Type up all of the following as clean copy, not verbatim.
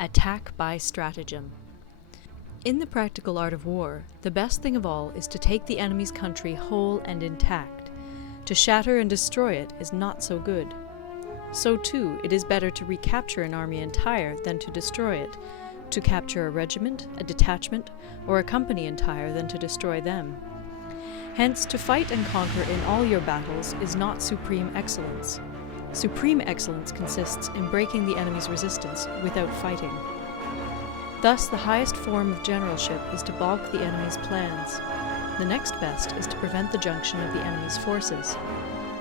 Attack by stratagem. In the practical art of war, the best thing of all is to take the enemy's country whole and intact. To shatter and destroy it is not so good. So too, it is better to recapture an army entire than to destroy it, to capture a regiment, a detachment, or a company entire than to destroy them. Hence, to fight and conquer in all your battles is not supreme excellence. Supreme excellence consists in breaking the enemy's resistance without fighting. Thus, the highest form of generalship is to balk the enemy's plans. The next best is to prevent the junction of the enemy's forces.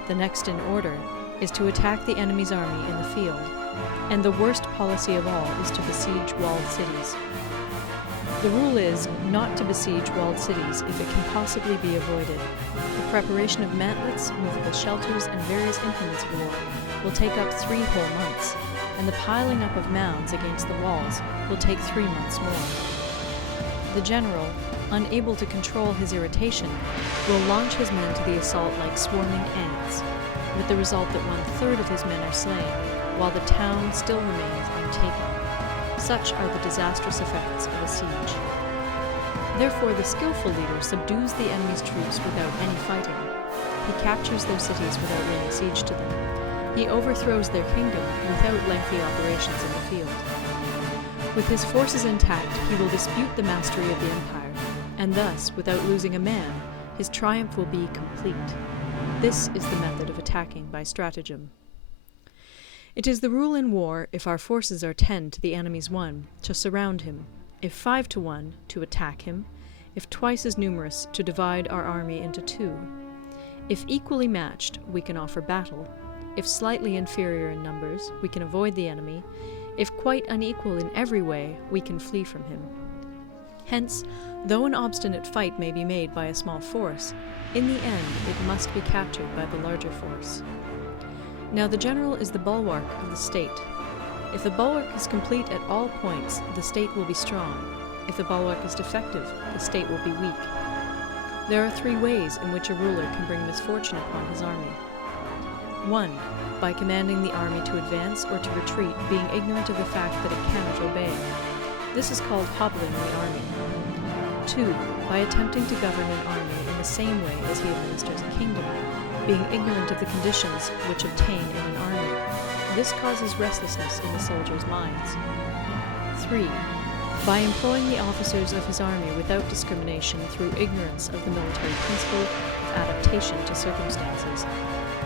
The next in order is to attack the enemy's army in the field. And the worst policy of all is to besiege walled cities. The rule is not to besiege walled cities if it can possibly be avoided. The preparation of mantlets, movable shelters, and various implements of war will take up 3 whole months, and the piling up of mounds against the walls will take 3 months more. The general, unable to control his irritation, will launch his men to the assault like swarming ants, with the result that 1/3 of his men are slain, while the town still remains untaken. Such are the disastrous effects of a siege. Therefore, the skillful leader subdues the enemy's troops without any fighting. He captures their cities without laying siege to them. He overthrows their kingdom without lengthy operations in the field. With his forces intact, he will dispute the mastery of the empire, and thus, without losing a man, his triumph will be complete. This is the method of attacking by stratagem. It is the rule in war, if our forces are 10 to the enemy's 1, to surround him; if 5 to 1, to attack him; if twice as numerous, to divide our army into 2. If equally matched, we can offer battle; if slightly inferior in numbers, we can avoid the enemy; if quite unequal in every way, we can flee from him. Hence, though an obstinate fight may be made by a small force, in the end it must be captured by the larger force. Now the general is the bulwark of the state. If the bulwark is complete at all points, the state will be strong. If the bulwark is defective, the state will be weak. There are 3 ways in which a ruler can bring misfortune upon his army. 1. By commanding the army to advance or to retreat, being ignorant of the fact that it cannot obey. This is called hobbling the army. 2. By attempting to govern an army in the same way as he administers a kingdom, being ignorant of the conditions which obtain in an army. This causes restlessness in the soldiers' minds. 3. By employing the officers of his army without discrimination through ignorance of the military principle of adaptation to circumstances.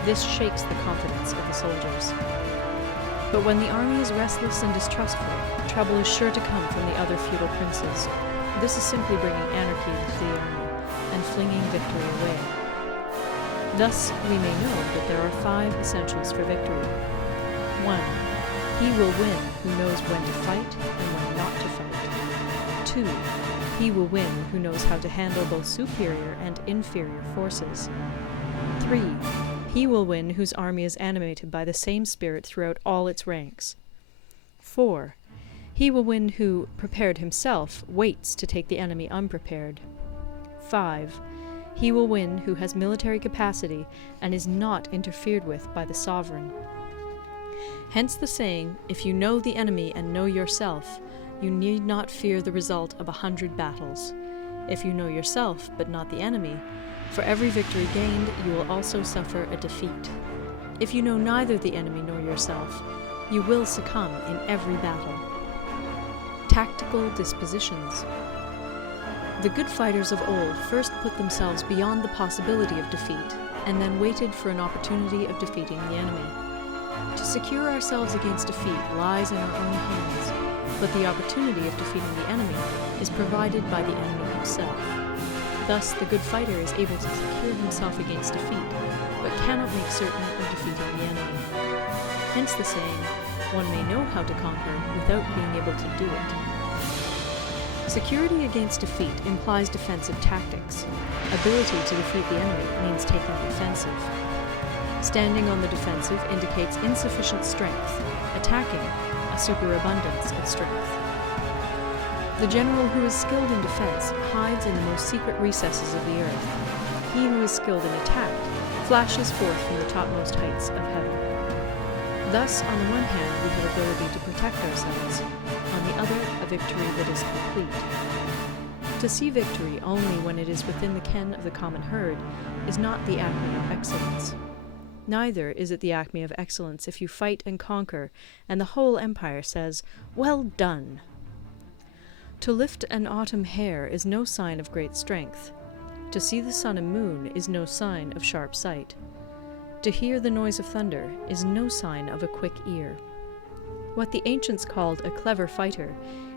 This shakes the confidence of the soldiers. But when the army is restless and distrustful, trouble is sure to come from the other feudal princes. This is simply bringing anarchy into the army and flinging victory away. Thus, we may know that there are 5 essentials for victory. 1. He will win who knows when to fight and when not to fight. 2. He will win who knows how to handle both superior and inferior forces. 3. He will win whose army is animated by the same spirit throughout all its ranks. 4. He will win who, prepared himself, waits to take the enemy unprepared. 5. He will win who has military capacity and is not interfered with by the sovereign. Hence the saying, if you know the enemy and know yourself, you need not fear the result of 100 battles. If you know yourself, but not the enemy, for every victory gained you will also suffer a defeat. If you know neither the enemy nor yourself, you will succumb in every battle. Tactical dispositions. The good fighters of old first put themselves beyond the possibility of defeat, and then waited for an opportunity of defeating the enemy. To secure ourselves against defeat lies in our own hands, but the opportunity of defeating the enemy is provided by the enemy himself. Thus, the good fighter is able to secure himself against defeat, but cannot make certain of defeating the enemy. Hence the saying, one may know how to conquer without being able to do it. Security against defeat implies defensive tactics. Ability to defeat the enemy means taking the offensive. Standing on the defensive indicates insufficient strength, attacking a superabundance of strength. The general who is skilled in defense hides in the most secret recesses of the earth. He who is skilled in attack flashes forth from the topmost heights of heaven. Thus, on the one hand, we have ability to protect ourselves. On victory that is complete. To see victory only when it is within the ken of the common herd is not the acme of excellence. Neither is it the acme of excellence if you fight and conquer, and the whole empire says, "Well done!" To lift an autumn hair is no sign of great strength. To see the sun and moon is no sign of sharp sight. To hear the noise of thunder is no sign of a quick ear. What the ancients called a clever fighter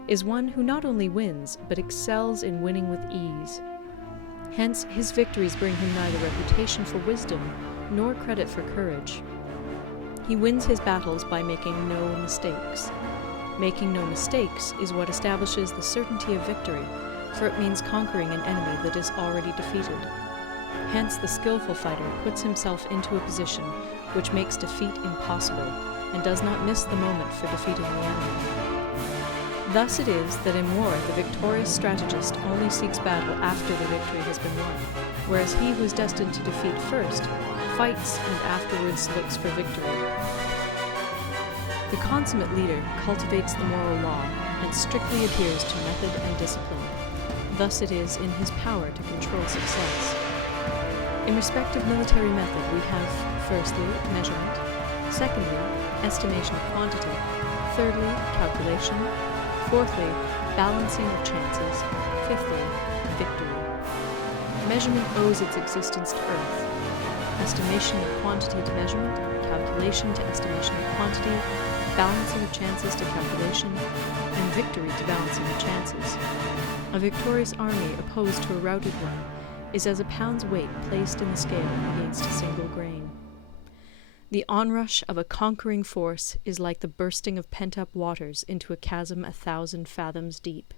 is one who not only wins, but excels in winning with ease. Hence, his victories bring him neither reputation for wisdom nor credit for courage. He wins his battles by making no mistakes. Making no mistakes is what establishes the certainty of victory, for it means conquering an enemy that is already defeated. Hence, the skillful fighter puts himself into a position which makes defeat impossible, and does not miss the moment for defeating the enemy. Thus it is that in war the victorious strategist only seeks battle after the victory has been won, whereas he who is destined to defeat first fights and afterwards looks for victory. The consummate leader cultivates the moral law and strictly adheres to method and discipline. Thus it is in his power to control success. In respect of military method we have, firstly, measurement, secondly, estimation of quantity, thirdly, calculation, fourthly, balancing of chances, fifthly, victory. Measurement owes its existence to earth. Estimation of quantity to measurement, calculation to estimation of quantity, balancing of chances to calculation, and victory to balancing of chances. A victorious army opposed to a routed one is as a pound's weight placed in the scale against a single grain. The onrush of a conquering force is like the bursting of pent-up waters into a chasm 1,000 fathoms deep.